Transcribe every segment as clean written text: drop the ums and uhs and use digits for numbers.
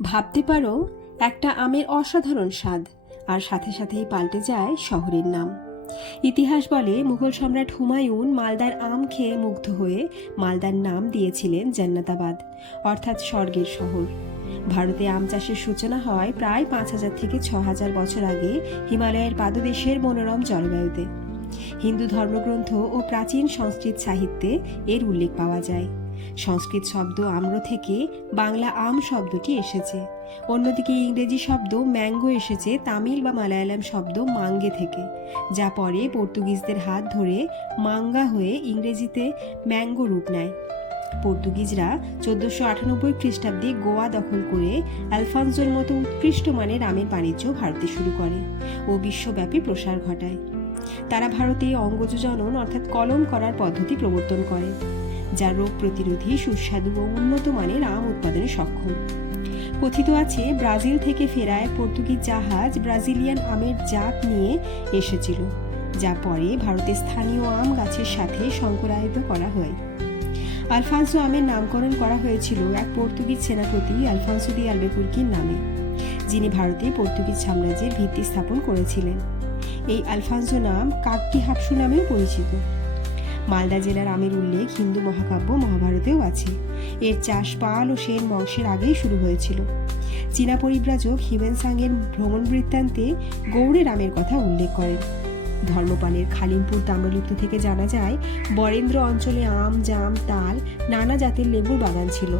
ভাবতে পারো একটা আমের অসাধারণ স্বাদ, আর সাথে সাথেই পাল্টে যায় শহরের নাম। ইতিহাস বলে মুঘল সম্রাট হুমায়ুন মালদার আম খেয়ে মুগ্ধ হয়ে মালদার নাম দিয়েছিলেন জান্নাতাবাদ, অর্থাৎ স্বর্গের শহর। ভারতে আম চাষের সূচনা হয় প্রায় ৫,০০০ থেকে ৬,০০০ বছর আগে হিমালয়ের পাদদেশের মনোরম জলবায়ুতে। হিন্দু ধর্মগ্রন্থ ও প্রাচীন সংস্কৃত সাহিত্যে এর উল্লেখ পাওয়া যায়। সংস্কৃত শব্দ আম্র থেকে বাংলা আম শব্দটি এসেছে। অন্যদিকে ইংরেজি শব্দ ম্যাঙ্গো এসেছে তামিল বা মালায়ালাম শব্দ মাঙ্গে থেকে, যা পরে পর্তুগিজদের হাত ধরে মাঙ্গা হয়ে ইংরেজিতে ম্যাঙ্গো রূপ নেয়। পর্তুগিজরা ১৪৯৮ খ্রিস্টাব্দে গোয়া দখল করে আলফানসোর মতো উৎকৃষ্ট মানের আমের বাণিজ্য ভারতে শুরু করে ও বিশ্বব্যাপী প্রসার ঘটায়। তারা ভারতে অঙ্গজজনন অর্থাৎ কলম করার পদ্ধতি প্রবর্তন করে, যা রোগ প্রতিরোধী, সুস্বাদু ও উন্নত মানের আম উৎপাদনে সক্ষম। কথিত আছে ব্রাজিল থেকে ফেরা এক পর্তুগিজ জাহাজ ব্রাজিলিয়ান আমের জাত নিয়ে এসেছিল, যা পরে ভারতের স্থানীয় আম গাছের সাথে সংকরায়িত করা হয়। আলফানসো আমের নামকরণ করা হয়েছিল এক পর্তুগিজ সেনাপতি আলফানসো দি আলবেকুরকির নামে, যিনি ভারতে পর্তুগিজ সাম্রাজ্যের ভিত্তি স্থাপন করেছিলেন। এই আলফানসো নাম কাকটি হাপসু নামেও পরিচিত। মালদা জেলার আমের উল্লেখ হিন্দু মহাকাব্য মহাভারতেও আছে। এর চাষ পাল ও সেন বংশের আগেই শুরু হয়েছিল। চীনা পরিব্রাজক হিউয়েনসাংয়ের ভ্রমণ বৃত্তান্তে গৌড়ের আমের কথা উল্লেখ করেন। ধর্মপালের খালিমপুর তাম্রলিপ্ত থেকে জানা যায় বরেন্দ্র অঞ্চলে আম, জাম, তাল, নানা জাতের লেবুর বাগান ছিল।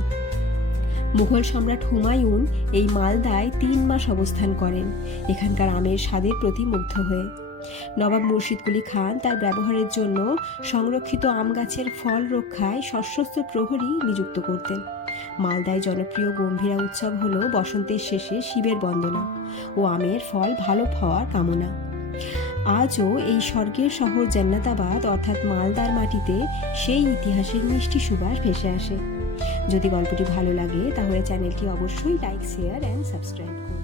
মুঘল সম্রাট হুমায়ুন এই মালদায় ৩ মাস অবস্থান করেন, এখানকার আমের স্বাদের প্রতি মুগ্ধ হয়ে। নবাব মুর্শিদ কুলি খান তার ব্যবহারের জন্য সংরক্ষিত আম গাছের ফল রক্ষায় সশস্ত্র প্রহরী নিযুক্ত করতেন। মালদায় জনপ্রিয় গম্ভীরা উৎসব হল বসন্তের শেষে শিবের বন্দনা ও আমের ফল ভালো হওয়ার কামনা। আজও এই স্বর্গের শহর জান্নাতাবাদ অর্থাৎ মালদার মাটিতে সেই ইতিহাসের মিষ্টি সুবাস ভেসে আসে। যদি গল্পটি ভালো লাগে তাহলে চ্যানেলটি অবশ্যই লাইক, শেয়ার অ্যান্ড সাবস্ক্রাইব করুন।